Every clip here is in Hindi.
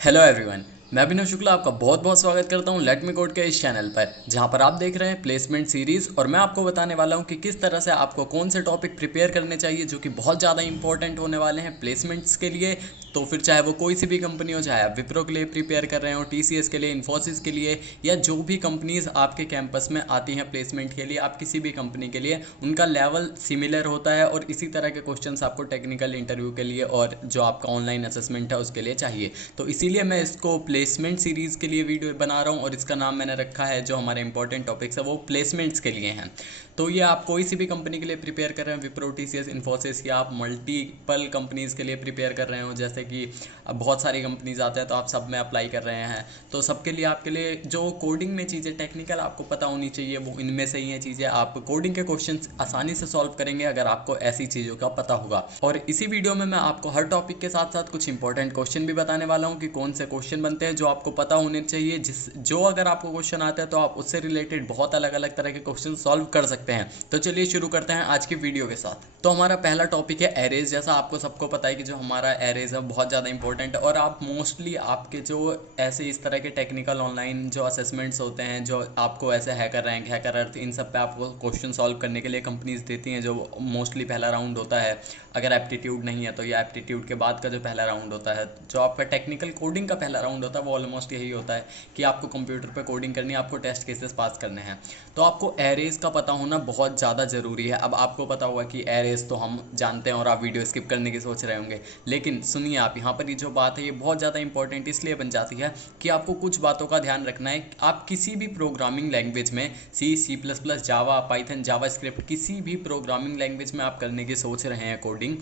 हेलो एवरीवन, मैं अभिनव शुक्ला आपका बहुत बहुत स्वागत करता हूं लेट मी कोड के इस चैनल पर, जहां पर आप देख रहे हैं प्लेसमेंट सीरीज़। और मैं आपको बताने वाला हूं कि किस तरह से आपको कौन से टॉपिक प्रिपेयर करने चाहिए जो कि बहुत ज़्यादा इंपॉर्टेंट होने वाले हैं प्लेसमेंट्स के लिए। तो फिर चाहे वो कोई सी भी कंपनी हो, चाहे आप विप्रो के लिए प्रिपेयर कर रहे हो, टीसीएस के लिए, इन्फोसिस के लिए, या जो भी कंपनीज आपके कैंपस में आती हैं प्लेसमेंट के लिए, आप किसी भी कंपनी के लिए, उनका लेवल सिमिलर होता है और इसी तरह के क्वेश्चंस आपको टेक्निकल इंटरव्यू के लिए और जो आपका ऑनलाइन असेसमेंट है उसके लिए चाहिए। तो इसीलिए मैं इसको प्लेसमेंट सीरीज़ के लिए वीडियो बना रहा हूँ और इसका नाम मैंने रखा है, जो हमारे इंपॉर्टेंट टॉपिक्स है वो प्लेसमेंट्स के लिए हैं। तो ये आप कोई सी भी कंपनी के लिए प्रिपेयर कर रहे हैं, विप्रो, टीसीएस, इन्फोसिस, या आप मल्टीपल कंपनीज़ के लिए प्रिपेयर कर रहे हो, जैसे कि अब बहुत सारी कंपनीज आते हैं तो आप सब में अप्लाई कर रहे हैं। तो सबके लिए आपके लिए जो कोडिंग में चीज़ें टेक्निकल आपको पता होनी चाहिए वो इनमें से ही हैं चीज़ें। आप कोडिंग के क्वेश्चन आसानी से सॉल्व करेंगे अगर आपको ऐसी चीज़ों का पता होगा। और इसी वीडियो में मैं आपको हर टॉपिक के साथ साथ कुछ इंपॉर्टेंट क्वेश्चन भी बताने वाला हूँ कि कौन से क्वेश्चन बनते हैं जो आपको पता होने चाहिए, जो अगर आपको क्वेश्चन आता है तो आप उससे रिलेटेड बहुत अलग अलग तरह के क्वेश्चन सॉल्व कर सकते हैं। तो चलिए शुरू करते हैं आज की वीडियो के साथ। तो हमारा पहला टॉपिक है एरेज। जैसा आपको सबको पता है कि जो हमारा एरेज है बहुत ज़्यादा इंपॉर्टेंट है, और आप मोस्टली आपके जो ऐसे इस तरह के टेक्निकल ऑनलाइन जो असेसमेंट्स होते हैं, जो आपको ऐसे हैकर रैंक, हैकर अर्थ, इन सब पे आपको क्वेश्चन सॉल्व करने के लिए कंपनीज देती हैं, जो मोस्टली पहला राउंड होता है। अगर एप्टीट्यूड नहीं है तो ये एप्टीट्यूड के बाद का जो पहला राउंड होता है, जो आपका टेक्निकल कोडिंग का पहला राउंड होता है, वो ऑलमोस्ट यही होता है कि आपको कंप्यूटर पर कोडिंग करनी है, आपको टेस्ट केसेस पास करने हैं। तो आपको एरेज का पता होना बहुत ज़्यादा ज़रूरी है। अब आपको पता होगा कि एरेज तो हम जानते हैं और आप वीडियो स्किप करने की सोच रहे होंगे, लेकिन सुनिए, आप यहाँ पर ये जो बात है ये बहुत ज़्यादा इंपॉर्टेंट इसलिए बन जाती है कि आपको कुछ बातों का ध्यान रखना है। आप किसी भी प्रोग्रामिंग लैंग्वेज में, सी++, जावा, पाइथन, जावास्क्रिप्ट, किसी भी प्रोग्रामिंग लैंग्वेज में आप करने की सोच रहे हैं कोडिंग,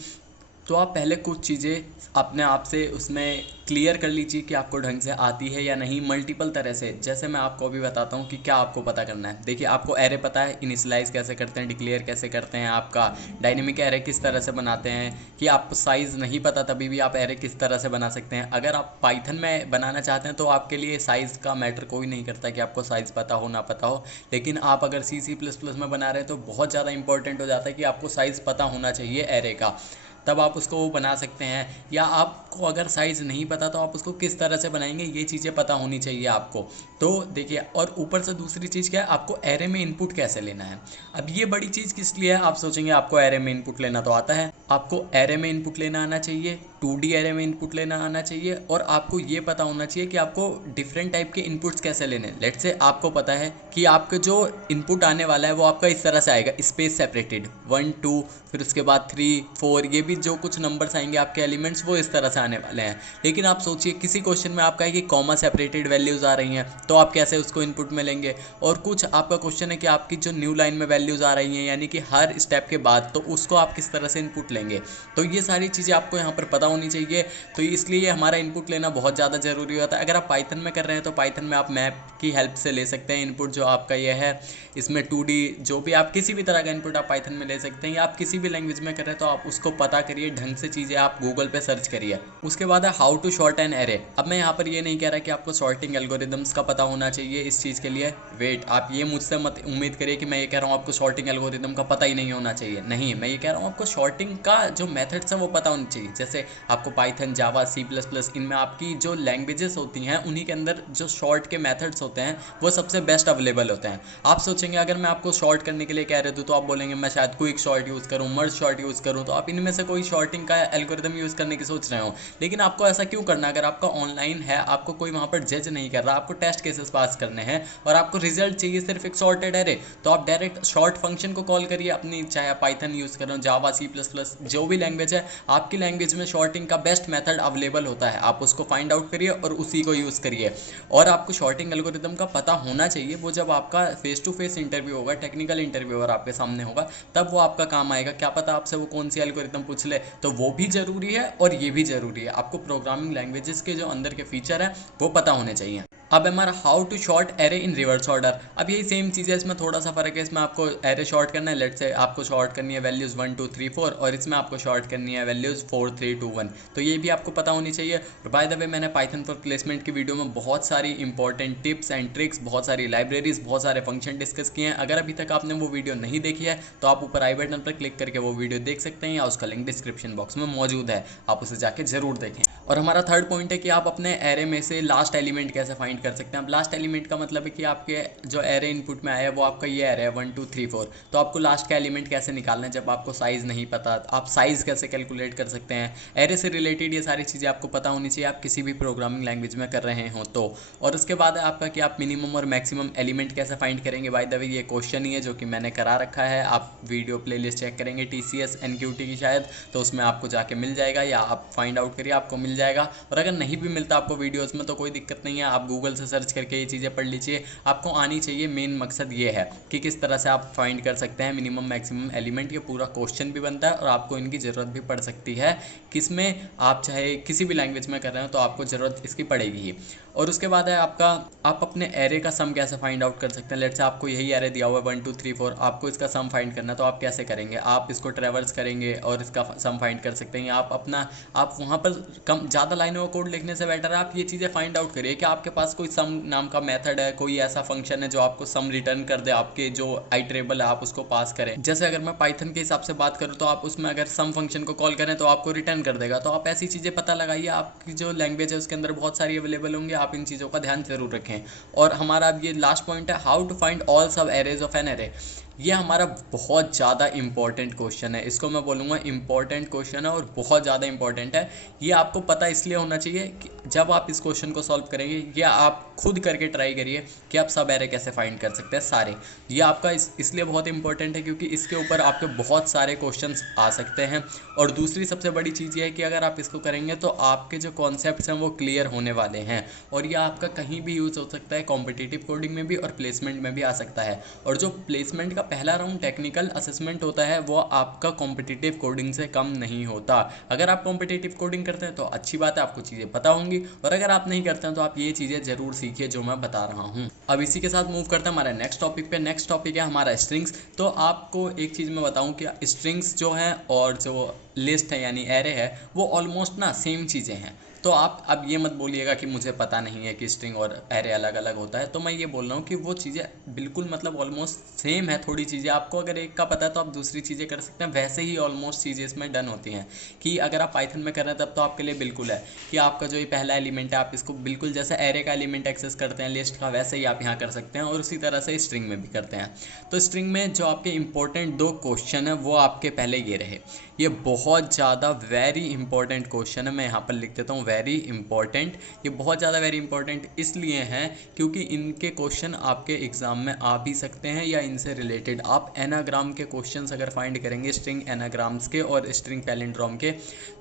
तो आप पहले कुछ चीज़ें अपने आप से उसमें क्लियर कर लीजिए कि आपको ढंग से आती है या नहीं, मल्टीपल तरह से। जैसे मैं आपको अभी बताता हूँ कि क्या आपको पता करना है। देखिए, आपको एरे पता है, इनिशियलाइज कैसे करते हैं, डिक्लेयर कैसे करते हैं, आपका डायनेमिक एरे किस तरह से बनाते हैं। कि आपको साइज़ नहीं पता तभी भी आप एरे किस तरह से बना सकते हैं। अगर आप पाइथन में बनाना चाहते हैं तो आपके लिए साइज़ का मैटर कोई नहीं करता कि आपको साइज़ पता हो ना पता हो, लेकिन आप अगर C++ में बना रहे हैं तो बहुत ज़्यादा इंपॉर्टेंट हो जाता है कि आपको साइज़ पता होना चाहिए एरे का, तब आप उसको वो बना सकते हैं। या आपको अगर साइज़ नहीं पता तो आप उसको किस तरह से बनाएंगे, ये चीज़ें पता होनी चाहिए आपको। तो देखिए, और ऊपर से दूसरी चीज़ क्या है, आपको एरे में इनपुट कैसे लेना है। अब ये बड़ी चीज़ किस लिए है, आप सोचेंगे आपको एरे में इनपुट लेना तो आता है। आपको एरे में इनपुट लेना आना चाहिए, 2D एरे में इनपुट लेना आना चाहिए, और आपको ये पता होना चाहिए कि आपको डिफरेंट टाइप के इनपुट्स कैसे लेने। लेट्स से आपको पता है कि आपका जो इनपुट आने वाला है वो आपका इस तरह से आएगा, स्पेस सेपरेटेड 1 2, फिर उसके बाद 3 4, ये भी जो कुछ नंबर्स आएंगे आपके एलिमेंट्स वो इस तरह से आने वाले हैं। लेकिन आप सोचिए किसी क्वेश्चन में आपका है कि कॉमा सेपरेटेड वैल्यूज़ आ रही हैं, तो आप कैसे उसको इनपुट में लेंगे। और कुछ आपका क्वेश्चन है कि आपकी जो न्यू लाइन में वैल्यूज़ आ रही हैं, यानी कि हर स्टेप के बाद, तो उसको आप किस तरह से इनपुट लेंगे। तो ये सारी चीज़ें आपको यहाँ पर पता होनी चाहिए। तो इसलिए हमारा इनपुट लेना बहुत ज़्यादा ज़रूरी होता है। अगर आप पाइथन में कर रहे हैं तो पाइथन में आप मैप की हेल्प से ले सकते हैं इनपुट, जो आपका ये है। इसमें 2D जो भी आप किसी भी तरह का इनपुट आप पाइथन में ले सकते हैं, या आप किसी भी लैंग्वेज में कर रहे हैं तो आप उसको पता करिए ढंग से, चीज़ें आप गूगल पे सर्च करिए। उसके बाद है how to sort an array. अब मैं यहाँ पर ये नहीं कह रहा कि आपको शॉर्टिंग एल्गोरिदम्स का पता होना चाहिए इस चीज़ के लिए। वेट, आप ये मुझसे मत उम्मीद करिए कि मैं ये कह रहा हूँ आपको शॉर्टिंग एल्गोरिदम का पता ही नहीं होना चाहिए। नहीं, मैं ये कह रहा हूँ आपको शॉर्टिंग का जो मेथड्स है वो पता होना चाहिए। जैसे आपको पाइथन, जावा, C++, इनमें आपकी जो लैंग्वेजेस होती हैं उन्हीं के अंदर जो शॉर्ट के मेथड्स होते हैं वो सबसे बेस्ट अवेलेबल होते हैं। आप सोचेंगे अगर मैं आपको शॉर्ट करने के लिए कह रहे तो आप बोलेंगे मैं शायद क्विक शॉर्ट यूज़ करूँ, मर्ज शॉर्ट यूज़ करूँ, तो आप इनमें से कोई शॉर्टिंग का एल्गोरिदम यूज़ करने की सोच रहे हो। लेकिन आपको ऐसा क्यों करना, अगर आपका ऑनलाइन है, आपको कोई वहाँ पर जज नहीं कर रहा, आपको टेस्ट केसेस पास करने हैं और आपको रिजल्ट चाहिए सिर्फ एक शॉर्टेड एरे, तो आप डायरेक्ट शॉर्ट फंक्शन को कॉल करिए अपनी, चाहे आप पाइथन यूज़ करो, जावा, C++, जो भी लैंग्वेज है, आपकी लैंग्वेज में शॉर्टिंग का बेस्ट मेथड अवेलेबल होता है। आप उसको फाइंड आउट करिए और उसी को यूज़ करिए। और आपको शॉर्टिंग एल्गोरिदम का पता होना चाहिए, वो जब आपका फेस टू फेस इंटरव्यू होगा, टेक्निकल इंटरव्यू और आपके सामने होगा, तब वो आपका काम आएगा। क्या पता आपसे वो कौन सी एल्गोरिदम पूछ ले, तो वो भी ज़रूरी है और ये भी ज़रूरी है। आपको प्रोग्रामिंग लैंग्वेजेस के जो अंदर के फीचर हैं वो पता होने चाहिए। अब हमारा how to sort array in reverse order. अब यही सेम चीज़ है, इसमें थोड़ा सा फर्क है। इसमें आपको एरे शॉर्ट करना है, लेट से आपको शॉर्ट करनी है वैल्यूज़ 1 2 3 4, और इसमें आपको शॉर्ट करनी है वैल्यूज़ 4 3 2 1। तो ये भी आपको पता होनी चाहिए। और बाय द वे, मैंने पाइथन फॉर प्लेसमेंट की वीडियो में बहुत सारी इंपॉर्टेंट टिप्स एंड ट्रिक्स, बहुत सारी लाइब्रेरीज, बहुत सारे फंक्शन डिस्कस किए हैं। अगर अभी तक आपने वो वीडियो नहीं देखी है तो आप ऊपर आई बटन पर क्लिक करके वो वीडियो देख सकते हैं, या उसका लिंक डिस्क्रिप्शन बॉक्स में मौजूद है, आप उसे जाके जरूर देखें। और हमारा थर्ड पॉइंट है कि आप अपने एरे में से लास्ट एलिमेंट कैसे फाइंड कर सकते हैं। अब लास्ट एलिमेंट का मतलब है कि आपके जो एरे इनपुट में आया है वो आपका ये एरे है 1 2 3 4, तो आपको लास्ट का एलिमेंट कैसे निकालना है जब आपको साइज़ नहीं पता, आप साइज़ कैसे कैलकुलेट कर सकते हैं। एरे से रिलेटेड ये सारी चीज़ें आपको पता होनी चाहिए, आप किसी भी प्रोग्रामिंग लैंग्वेज में कर रहे हो तो। और उसके बाद है आपका कि आप मिनिमम और मैक्सिमम एलिमेंट कैसे फाइंड करेंगे। बाय द वे, ये क्वेश्चन ही है जो कि मैंने करा रखा है, आप वीडियो प्लेलिस्ट चेक करेंगे TCS NQT की शायद, तो उसमें आपको जाके मिल जाएगा, या आप फाइंड आउट करिए, आपको मिल जाएगा। और अगर नहीं भी मिलता आपको वीडियोस में तो कोई दिक्कत नहीं है, आप गूगल से सर्च करके ये चीज़ें पढ़ लीजिए, आपको आनी चाहिए। मेन मकसद ये है कि किस तरह से आप फाइंड कर सकते हैं मिनिमम मैक्सिमम एलिमेंट। ये पूरा क्वेश्चन भी बनता है और आपको इनकी ज़रूरत भी पड़ सकती है, किसमें आप चाहे किसी भी लैंग्वेज में कर रहे हो तो आपको ज़रूरत इसकी पड़ेगी ही। और उसके बाद है आपका, आप अपने एरे का सम कैसे फाइंड आउट कर सकते हैं। लेट्स से आपको यही एरे दिया हुआ है 1 2 3 4, आपको इसका सम फाइंड करना है, तो आप कैसे करेंगे। आप इसको ट्रेवर्स करेंगे और इसका सम फाइंड कर सकते हैं। आप वहाँ पर कम ज़्यादा लाइनों का कोड लिखने से बेटर है आप ये चीज़ें फाइंड आउट करिए कि आपके पास कोई सम नाम का मेथड है, कोई ऐसा फंक्शन है जो आपको सम रिटर्न कर दे, आपके जो आइटरेबल है आप उसको पास करें। जैसे अगर मैं पाइथन के हिसाब से बात करूँ तो आप उसमें अगर सम फंक्शन को कॉल करें तो आपको रिटर्न कर देगा। तो आप ऐसी चीज़ें पता लगाइए, आपकी जो लैंग्वेज है उसके अंदर बहुत सारी अवेलेबल होंगी, आप इन चीज़ों का ध्यान जरूर रखें। और हमारा अब ये लास्ट पॉइंट है, हाउ टू फाइंड ऑल सब एरेज ऑफ एन एरे। ये हमारा बहुत ज़्यादा इंपॉर्टेंट क्वेश्चन है, इसको मैं बोलूँगा इंपॉर्टेंट क्वेश्चन है और बहुत ज़्यादा इंपॉर्टेंट है। ये आपको पता इसलिए होना चाहिए कि जब आप इस क्वेश्चन को सॉल्व करेंगे, या आप खुद करके ट्राई करिए कि आप सब एरे कैसे फाइंड कर सकते हैं सारे। ये आपका इसलिए बहुत इंपॉर्टेंट है क्योंकि इसके ऊपर आपके बहुत सारे क्वेश्चंस आ सकते हैं। और दूसरी सबसे बड़ी चीज़ ये है कि अगर आप इसको करेंगे तो आपके जो कॉन्सेप्ट्स हैं वो क्लियर होने वाले हैं, और ये आपका कहीं भी यूज़ हो सकता है, कॉम्पिटिटिव कोडिंग में भी और प्लेसमेंट में भी आ सकता है। और जो प्लेसमेंट का पहला राउंड टेक्निकल असेसमेंट होता है वो आपका कॉम्पिटिटिव कोडिंग से कम नहीं होता। अगर आप कॉम्पिटिटिव कोडिंग करते हैं तो अच्छी बात है, आपको चीज़ें पता होंगी, और अगर आप नहीं करते हैं तो आप ये चीज़ें ज़रूर सीखिए जो मैं बता रहा हूँ। अब इसी के साथ मूव करते हैं हमारे नेक्स्ट टॉपिक पे। नेक्स्ट टॉपिक है हमारा स्ट्रिंग्स। तो आपको एक चीज़ मैं बताऊँ कि स्ट्रिंग्स जो हैं और जो लिस्ट है यानी एरे है वो ऑलमोस्ट ना सेम चीज़ें हैं। तो आप अब ये मत बोलिएगा कि मुझे पता नहीं है कि स्ट्रिंग और एरे अलग अलग होता है। तो मैं ये बोल रहा हूँ कि वो चीज़ें बिल्कुल मतलब ऑलमोस्ट सेम है। थोड़ी चीज़ें आपको अगर एक का पता है तो आप दूसरी चीज़ें कर सकते हैं, वैसे ही ऑलमोस्ट चीज़ें इसमें डन होती हैं। कि अगर आप पाइथन में कर रहे हैं तब तो आपके लिए बिल्कुल है कि आपका जो ये पहला एलिमेंट है आप इसको बिल्कुल जैसे एरे का एलिमेंट एक्सेस करते हैं लिस्ट का, वैसे ही आप यहाँ कर सकते हैं, और उसी तरह से स्ट्रिंग में भी करते हैं। तो स्ट्रिंग में जो आपके इंपॉर्टेंट 2 क्वेश्चन है वो आपके पहले ये रहे। ये बहुत ज़्यादा वेरी इंपॉर्टेंट क्वेश्चन है, मैं यहाँ पर लिख देता हूँ वेरी इंपॉर्टेंट। ये बहुत ज़्यादा वेरी इंपॉर्टेंट इसलिए हैं क्योंकि इनके क्वेश्चन आपके एग्ज़ाम में आ भी सकते हैं, या इनसे रिलेटेड आप एनाग्राम के क्वेश्चंस अगर फाइंड करेंगे, स्ट्रिंग एनाग्राम्स के और स्ट्रिंग पैलिंड्रोम के,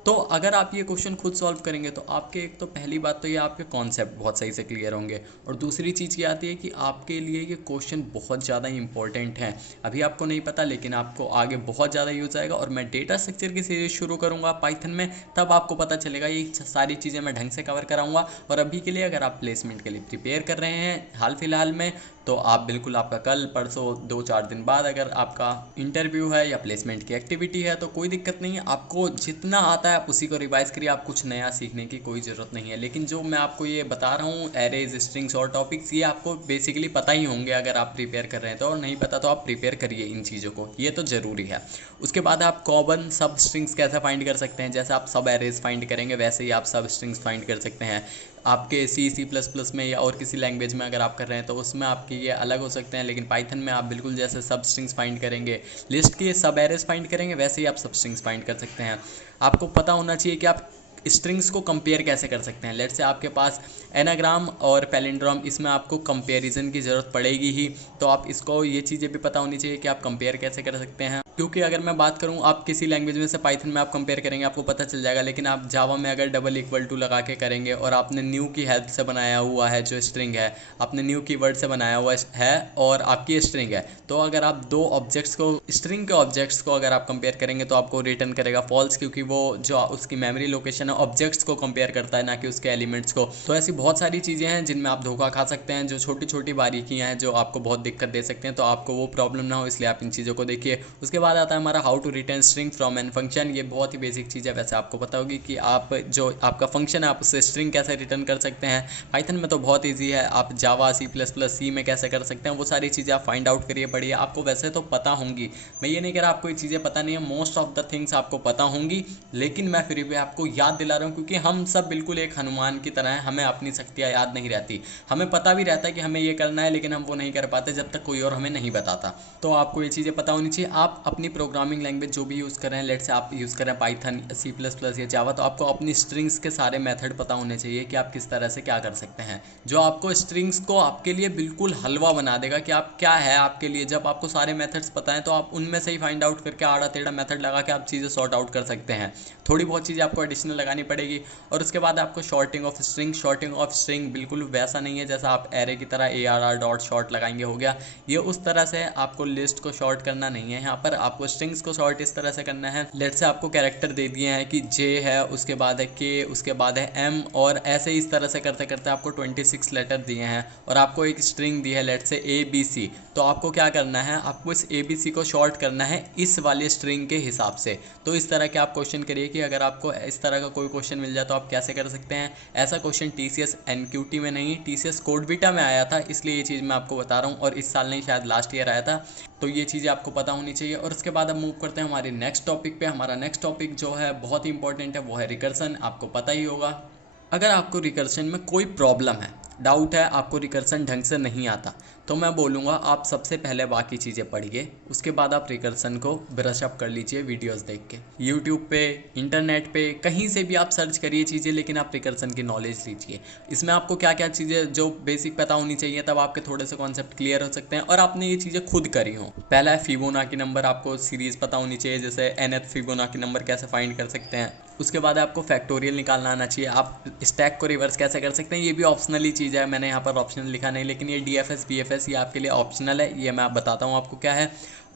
तो अगर आप ये क्वेश्चन खुद सॉल्व करेंगे तो आपके एक तो पहली बात तो ये आपके कॉन्सेप्ट बहुत सही से क्लियर होंगे, और दूसरी चीज़ ये आती है कि आपके लिए ये क्वेश्चन बहुत ज़्यादा इंपॉर्टेंट हैं। अभी आपको नहीं पता लेकिन आपको आगे बहुत ज़्यादा यूज़ आएगा, और मैं डेटा स्ट्रक्चर की सीरीज शुरू करूंगा पाइथन में, तब आपको पता चलेगा। ये सारी चीज़ें मैं ढंग से कवर कराऊंगा। और अभी के लिए अगर आप प्लेसमेंट के लिए प्रिपेयर कर रहे हैं हाल फिलहाल में, तो आप बिल्कुल आपका कल परसों 2-4 दिन बाद अगर आपका इंटरव्यू है या प्लेसमेंट की एक्टिविटी है तो कोई दिक्कत नहीं है। आपको जितना आता है आप उसी को रिवाइज करिए, आप कुछ नया सीखने की कोई ज़रूरत नहीं है। लेकिन जो मैं आपको ये बता रहा हूँ एरेज, स्ट्रिंग्स और टॉपिक्स, ये आपको बेसिकली पता ही होंगे अगर आप प्रिपेयर कर रहे हैं तो, और नहीं पता तो आप प्रिपेयर करिए इन चीज़ों को, ये तो ज़रूरी है। उसके बाद आप कॉमन सब स्ट्रिंग्स कैसे फाइंड कर सकते हैं। जैसे आप सब एरेज फाइंड करेंगे वैसे ही आप सब स्ट्रिंग्स फाइंड कर सकते हैं। आपके C++ में या और किसी लैंग्वेज में अगर आप कर रहे हैं तो उसमें आपके ये अलग हो सकते हैं, लेकिन पाइथन में आप बिल्कुल जैसे सब स्ट्रिंग्स फाइंड करेंगे, लिस्ट के सब एरेज फाइंड करेंगे, वैसे ही आप सब स्ट्रिंग्स फाइंड कर सकते हैं। आपको पता होना चाहिए कि आप स्ट्रिंग्स को कंपेयर कैसे कर सकते हैं। लेट्स से आपके पास एनाग्राम और पैलिंड्रोम, इसमें आपको कंपैरिजन की ज़रूरत पड़ेगी ही, तो आप इसको ये चीज़ें भी पता होनी चाहिए कि आप कंपेयर कैसे कर सकते हैं। क्योंकि अगर मैं बात करूं आप किसी लैंग्वेज में से पाइथन में आप कंपेयर करेंगे आपको पता चल जाएगा, लेकिन आप जावा में अगर डबल इक्वल टू लगा के करेंगे और आपने न्यू की हेल्प से बनाया हुआ है जो स्ट्रिंग है, आपने न्यू कीवर्ड से बनाया हुआ है और आपकी स्ट्रिंग है, तो अगर आप दो ऑब्जेक्ट्स को, स्ट्रिंग के ऑब्जेक्ट्स को अगर आप कंपेयर करेंगे तो आपको रिटर्न करेगा फॉल्स, क्योंकि वो जो उसकी मेमोरी लोकेशन है ऑब्जेक्ट्स को कंपेयर करता है ना कि उसके एलिमेंट्स को। तो ऐसी बहुत सारी चीज़ें हैं जिनमें आप धोखा खा सकते हैं, जो छोटी छोटी बारीकियां हैं जो आपको बहुत दिक्कत दे सकते हैं। तो आपको वो प्रॉब्लम ना हो इसलिए आप इन चीज़ों को देखिए। उसके बाद आता है हमारा how to return string from an function. ये बहुत ही बेसिक चीज़ है, वैसे आपको पता होगी कि आप जो आपका फंक्शन है आप उससे स्ट्रिंग कैसे रिटर्न कर सकते हैं। पाइथन में तो बहुत ईजी है, आप जावा C++ में कैसे कर सकते हैं वो सारी चीज़ें आप फाइंड आउट करिए, पढ़िए, आपको वैसे तो पता होंगी। मैं ये नहीं कह रहा आपको ये चीज़ें पता नहीं है, मोस्ट ऑफ द थिंग्स आपको पता होंगी, लेकिन मैं फिर भी आपको याद दिला रहा हूँ क्योंकि हम सब बिल्कुल एक हनुमान की तरह हैं, हमें अपनी शक्तियाँ याद नहीं रहती। हमें पता भी रहता है कि हमें ये करना है, लेकिन हम वो नहीं कर पाते जब तक कोई और हमें नहीं बताता। तो आपको ये चीज़ें पता होनी चाहिए। आप अपनी प्रोग्रामिंग लैंग्वेज जो भी यूज़ कर रहे हैं, लेट से आप यूज़ कर रहे हैं पाइथन, C++ या जावा, तो आपको अपनी स्ट्रिंग्स के सारे मेथड पता होने चाहिए कि आप किस तरह से क्या कर सकते हैं, जो आपको स्ट्रिंग्स को आपके लिए बिल्कुल हलवा बना देगा कि आप क्या है आपके लिए। जब आपको सारे मेथड्स पता हैं तो आप उनमें से ही फाइंड आउट करके आड़ा टेढ़ा मेथड लगा के आप चीज़ें सॉर्ट आउट कर सकते हैं। थोड़ी बहुत चीज़ें आपको एडिशनल लगानी पड़ेगी। और उसके बाद आपको sorting of string, sorting of string बिल्कुल वैसा नहीं है जैसा आप एरे की तरह ARR डॉट शॉर्ट लगाएंगे हो गया, ये उस तरह से आपको लिस्ट को शॉर्ट करना नहीं है। यहाँ पर आपको स्ट्रिंग्स को शॉर्ट इस तरह से करना है, लेट से आपको कैरेक्टर दे दिए हैं कि J है, उसके बाद है K, उसके बाद है M, और ऐसे इस तरह से करते करते आपको 26 लेटर दिए हैं और आपको एक स्ट्रिंग दी है लेट से ABC। तो आपको क्या करना है, आपको इस ABC को शॉर्ट करना है इस वाले स्ट्रिंग के हिसाब से। तो इस तरह के आप क्वेश्चन करिए कि अगर आपको इस तरह का कोई क्वेश्चन मिल जाए तो आप कैसे कर सकते हैं। ऐसा क्वेश्चन TCS NQT में नहीं, TCS कोडविटा में आया था, इसलिए ये चीज़ मैं आपको बता रहा हूँ, और इस साल नहीं शायद लास्ट ईयर आया था। तो ये चीज़ें आपको पता होनी चाहिए। और उसके बाद हम मूव करते हैं हमारे नेक्स्ट टॉपिक पे। हमारा नेक्स्ट टॉपिक जो है बहुत ही इंपॉर्टेंट है, वो है रिकर्सन। आपको पता ही होगा, अगर आपको रिकर्सन में कोई प्रॉब्लम है, डाउट है, आपको रिकर्सन ढंग से नहीं आता, तो मैं बोलूँगा आप सबसे पहले बाकी चीज़ें पढ़िए, उसके बाद आप रिकर्सन को ब्रश अप कर लीजिए वीडियोस देख के। यूट्यूब पे, इंटरनेट पे, कहीं से भी आप सर्च करिए चीज़ें, लेकिन आप रिकर्सन की नॉलेज लीजिए। इसमें आपको क्या क्या चीज़ें जो बेसिक पता होनी चाहिए, तब आपके थोड़े से कॉन्सेप्ट क्लियर हो सकते हैं और आपने ये चीज़ें खुद करी हों। पहला है फिबोनाची नंबर, आपको सीरीज़ पता होनी चाहिए, जैसे nth फिबोनाची नंबर कैसे फाइंड कर सकते हैं। उसके बाद आपको फैक्टोरियल निकालना आना चाहिए। आप स्टैक को रिवर्स कैसे कर सकते हैं, ये भी ऑप्शनली चीज़ है, मैंने यहाँ पर ऑप्शनल लिखा नहीं, लेकिन ये DFS BFS ये आपके लिए ऑप्शनल है, ये मैं बताता हूँ आपको क्या है।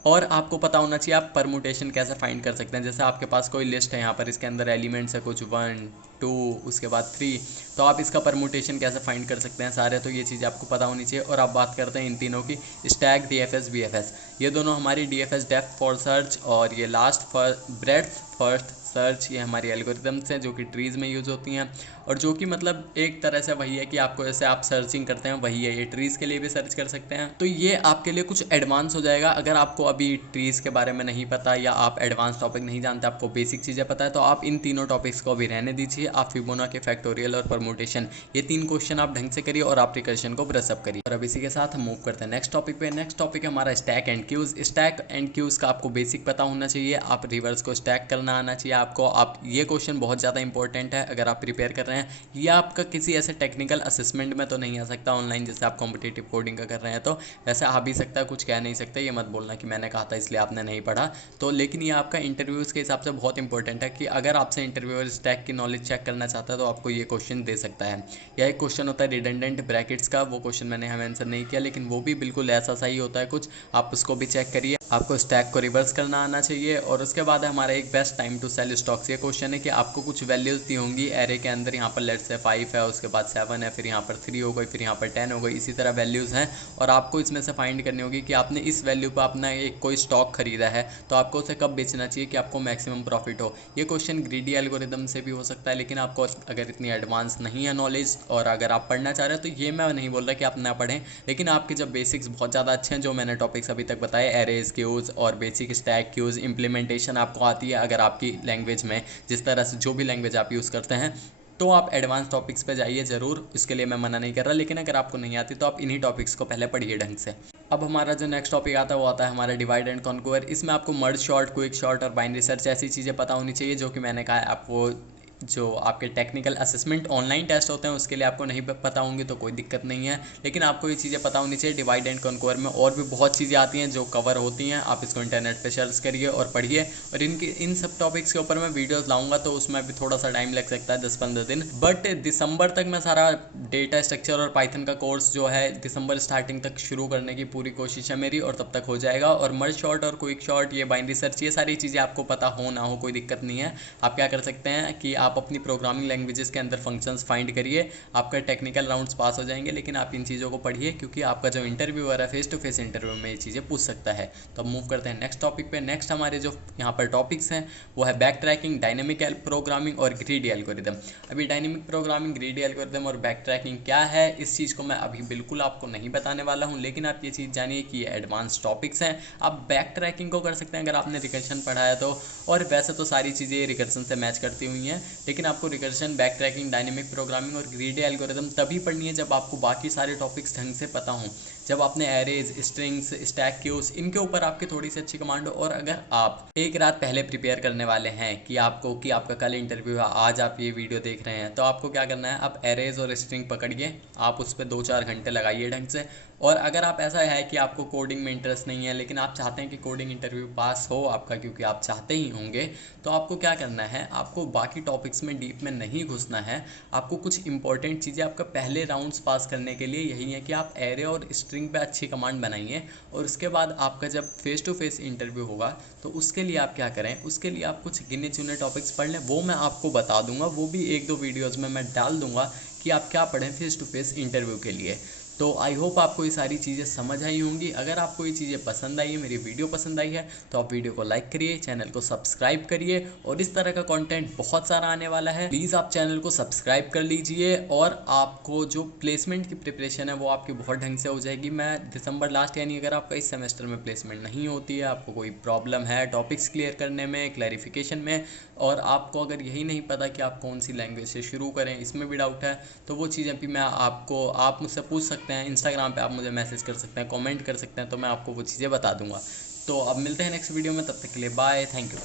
और आपको पता होना चाहिए आप परमुटेशन कैसे फाइंड कर सकते हैं। जैसे आपके पास कोई लिस्ट है, यहाँ पर इसके अंदर एलिमेंट्स है कुछ 1 2 उसके बाद 3, तो आप इसका परमुटेशन कैसे फाइंड कर सकते हैं सारे, तो ये चीज़ें आपको पता होनी चाहिए। और आप बात करते हैं इन तीनों की, स्टैक, DFS BFS, ये दोनों हमारी DFS डेप्थ फॉर सर्च, और ये last for breadth first search, ये हमारी एल्गोरिदम्स हैं जो कि ट्रीज़ में यूज़ होती हैं, और जो कि मतलब एक तरह से वही है कि आपको जैसे आप सर्चिंग करते हैं वही है, ये ट्रीज़ के लिए भी सर्च कर सकते हैं। तो ये आपके लिए कुछ एडवांस हो जाएगा। अगर आपको अभी ट्रीज़ के बारे में नहीं पता या आप एडवांस टॉपिक नहीं जानते, आपको बेसिक चीज़ें पता है, तो आप इन तीनों टॉपिक्स को अभी रहने दीजिए। आप फिबोनाची, फैक्टोरियल और परमुटेशन, ये 3 क्वेश्चन आप ढंग से करिए और आप रिकर्शन को ब्रश अप करिए। और अब इसी के साथ हम मूव करते हैं नेक्स्ट टॉपिक पे। नेक्स्ट टॉपिक है हमारा stack and queues. Stack and queues का आपको बेसिक पता होना चाहिए, आप रिवर्स को स्टैक करना आना चाहिए आपको। आप ये क्वेश्चन बहुत ज़्यादा इंपॉर्टेंट है अगर आप प्रिपेयर कर रहे हैं, ये आपका किसी ऐसे टेक्निकल असेसमेंट में तो नहीं आ सकता ऑनलाइन, जैसे आप कॉम्पिटिटिव कोडिंग का कर रहे हैं तो वैसे आ भी सकता है, कुछ कह नहीं सकते, ये मत बोलना कि मैंने कहा था इसलिए आपने नहीं पढ़ा। तो लेकिन ये आपका इंटरव्यूज़ के हिसाब से बहुत इंपॉर्टेंट है कि अगर आपसे इंटरव्यूअर स्टैक की नॉलेज चेक करना चाहता है तो आपको ये क्वेश्चन दे सकता है। या एक क्वेश्चन होता है रिडंडेंट ब्रैकेट्स का, वो क्वेश्चन मैंने हमें आंसर नहीं किया, लेकिन वो भी बिल्कुल ऐसा सही होता है कुछ, आप उसको भी चेक करिए। आपको स्टैक को रिवर्स करना आना चाहिए। और उसके बाद है हमारा एक best time to sell stocks. ये क्वेश्चन है कि आपको कुछ वैल्यूज़ दी होंगी एरे के अंदर, यहाँ पर लेट्स से 5 है, उसके बाद 7 है, फिर यहाँ पर 3 हो गई, फिर यहाँ पर 10 हो गई, इसी तरह वैल्यूज़ हैं, और आपको इसमें से फाइंड करनी होगी कि आपने इस वैल्यू पर अपना एक कोई स्टॉक खरीदा है तो आपको उसे कब बेचना चाहिए कि आपको मैक्सिमम प्रॉफिट हो। ये क्वेश्चन ग्रीडी एल्गोरिदम से भी हो सकता है, लेकिन आपको अगर इतनी एडवांस नहीं है नॉलेज और अगर आप पढ़ना चाह रहे हैं तो ये मैं नहीं बोल रहा कि आप ना पढ़ें, लेकिन आपके जब बेसिक्स बहुत ज़्यादा अच्छे हैं, जो मैंने टॉपिक्स अभी तक बताए, एरेज, क्यूज़ और बेसिक स्टैक क्यूज़, इंप्लीमेंटेशन आपको आती है अगर आपकी लैंग्वेज में, जिस तरह से जो भी लैंग्वेज आप यूज़ करते हैं, तो आप एडवांस टॉपिक्स पे जाइए ज़रूर, इसके लिए मैं मना नहीं कर रहा, लेकिन अगर आपको नहीं आती तो आप इन्हीं टॉपिक्स को पहले पढ़िए ढंग से। अब हमारा जो नेक्स्ट टॉपिक आता है वो आता है हमारा डिवाइड एंड कॉन्क्वर। इसमें आपको मर्ज शॉर्ट, क्विक शॉर्ट और बाइनरी सर्च ऐसी चीज़ें पता होनी चाहिए, जो कि मैंने कहा है आपको जो आपके टेक्निकल असेसमेंट ऑनलाइन टेस्ट होते हैं उसके लिए आपको नहीं पता होंगी तो कोई दिक्कत नहीं है, लेकिन आपको ये चीज़ें पता होनी चाहिए। डिवाइड एंड कॉन्क्वर में और भी बहुत चीज़ें आती हैं जो कवर होती हैं, आप इसको इंटरनेट पे सर्च करिए और पढ़िए। और इन सब टॉपिक्स के ऊपर मैं वीडियोस लाऊंगा तो उसमें भी थोड़ा सा टाइम लग सकता है, 10-15 दिन, बट दिसंबर तक मैं सारा डेटा स्ट्रक्चर और पाइथन का कोर्स जो है दिसंबर स्टार्टिंग तक शुरू करने की पूरी कोशिश है मेरी, और तब तक हो जाएगा। और मर्ज शॉट और क्विक शॉट, ये बाइनरी सर्च, ये सारी चीज़ें आपको पता हो ना हो कोई दिक्कत नहीं है। आप क्या कर सकते हैं कि आप अपनी प्रोग्रामिंग लैंग्वेजेस के अंदर फंक्शंस फाइंड करिए, आपका टेक्निकल राउंड्स पास हो जाएंगे। लेकिन आप इन चीज़ों को पढ़िए क्योंकि आपका जो इंटरव्यूअर है फेस टू फेस इंटरव्यू में ये चीज़ें पूछ सकता है। तो अब मूव करते हैं नेक्स्ट टॉपिक पे। नेक्स्ट हमारे जो यहाँ पर टॉपिक्स हैं वो है बैक ट्रैकिंग, डायनेमिक प्रोग्रामिंग और ग्रीडी एल्गोरिदम। अभी डायनेमिक प्रोग्रामिंग, ग्रीडी एल्गोरिदम और बैक ट्रैकिंग क्या है, इस चीज़ को मैं अभी बिल्कुल आपको नहीं बताने वाला हूँ, लेकिन आप ये चीज़ जानिए कि ये एडवांस टॉपिक्स हैं। आप बैक ट्रैकिंग को कर सकते हैं अगर आपने रिकर्शन पढ़ा है तो, और वैसे तो सारी चीज़ें रिकर्शन से मैच करती हुई हैं, लेकिन आपको recursion, back tracking, dynamic programming और ग्रीडी एल्गोरिदम तभी पढ़नी है जब आपको बाकी सारे टॉपिक्स ढंग से पता हों, जब आपने एरेज, स्ट्रिंग्स, स्टैक क्यूज, इनके ऊपर आपकी थोड़ी सी अच्छी कमांड हो। और अगर आप एक रात पहले प्रिपेयर करने वाले हैं कि आपका कल इंटरव्यू है, आज आप ये वीडियो देख रहे हैं, तो आपको क्या करना है, आप एरेज और स्ट्रिंग पकड़िए, आप उस पर 2-4 घंटे लगाइए ढंग से। और अगर आप ऐसा है कि आपको कोडिंग में इंटरेस्ट नहीं है लेकिन आप चाहते हैं कि कोडिंग इंटरव्यू पास हो आपका, क्योंकि आप चाहते ही होंगे, तो आपको क्या करना है, आपको बाकी टॉपिक्स में डीप में नहीं घुसना है। आपको कुछ इंपॉर्टेंट चीज़ें आपका पहले राउंड्स पास करने के लिए यही है कि आप एरे और स्ट्रिंग पे अच्छी कमांड बनाइए, और उसके बाद आपका जब फेस टू फेस इंटरव्यू होगा तो उसके लिए आप क्या करें, उसके लिए आप कुछ गिने चुने टॉपिक्स पढ़ लें। वो मैं आपको बता दूंगा, वो भी 1-2 वीडियोज़ में मैं डाल दूंगा कि आप क्या पढ़ें फेस टू फेस इंटरव्यू के लिए। तो आई होप आपको ये सारी चीज़ें समझ आई होंगी। अगर आपको ये चीज़ें पसंद आई है, मेरी वीडियो पसंद आई है, तो आप वीडियो को लाइक करिए, चैनल को सब्सक्राइब करिए, और इस तरह का कंटेंट बहुत सारा आने वाला है। प्लीज़ आप चैनल को सब्सक्राइब कर लीजिए, और आपको जो प्लेसमेंट की प्रिपरेशन है वो आपकी बहुत ढंग से हो जाएगी। मैं दिसंबर लास्ट, यानी अगर आपका इस सेमेस्टर में प्लेसमेंट नहीं होती है, आपको कोई प्रॉब्लम है टॉपिक्स क्लियर करने में, क्लैरिफिकेशन में, और आपको अगर यही नहीं पता कि आप कौन सी लैंग्वेज से शुरू करें, इसमें भी डाउट है, तो वो चीज़ें भी आप मुझसे पूछ सकते हैं। इंस्टाग्राम पे आप मुझे मैसेज कर सकते हैं, कमेंट कर सकते हैं, तो मैं आपको वो चीज़ें बता दूंगा। तो अब मिलते हैं नेक्स्ट वीडियो में, तब तक के लिए बाय, थैंक यू।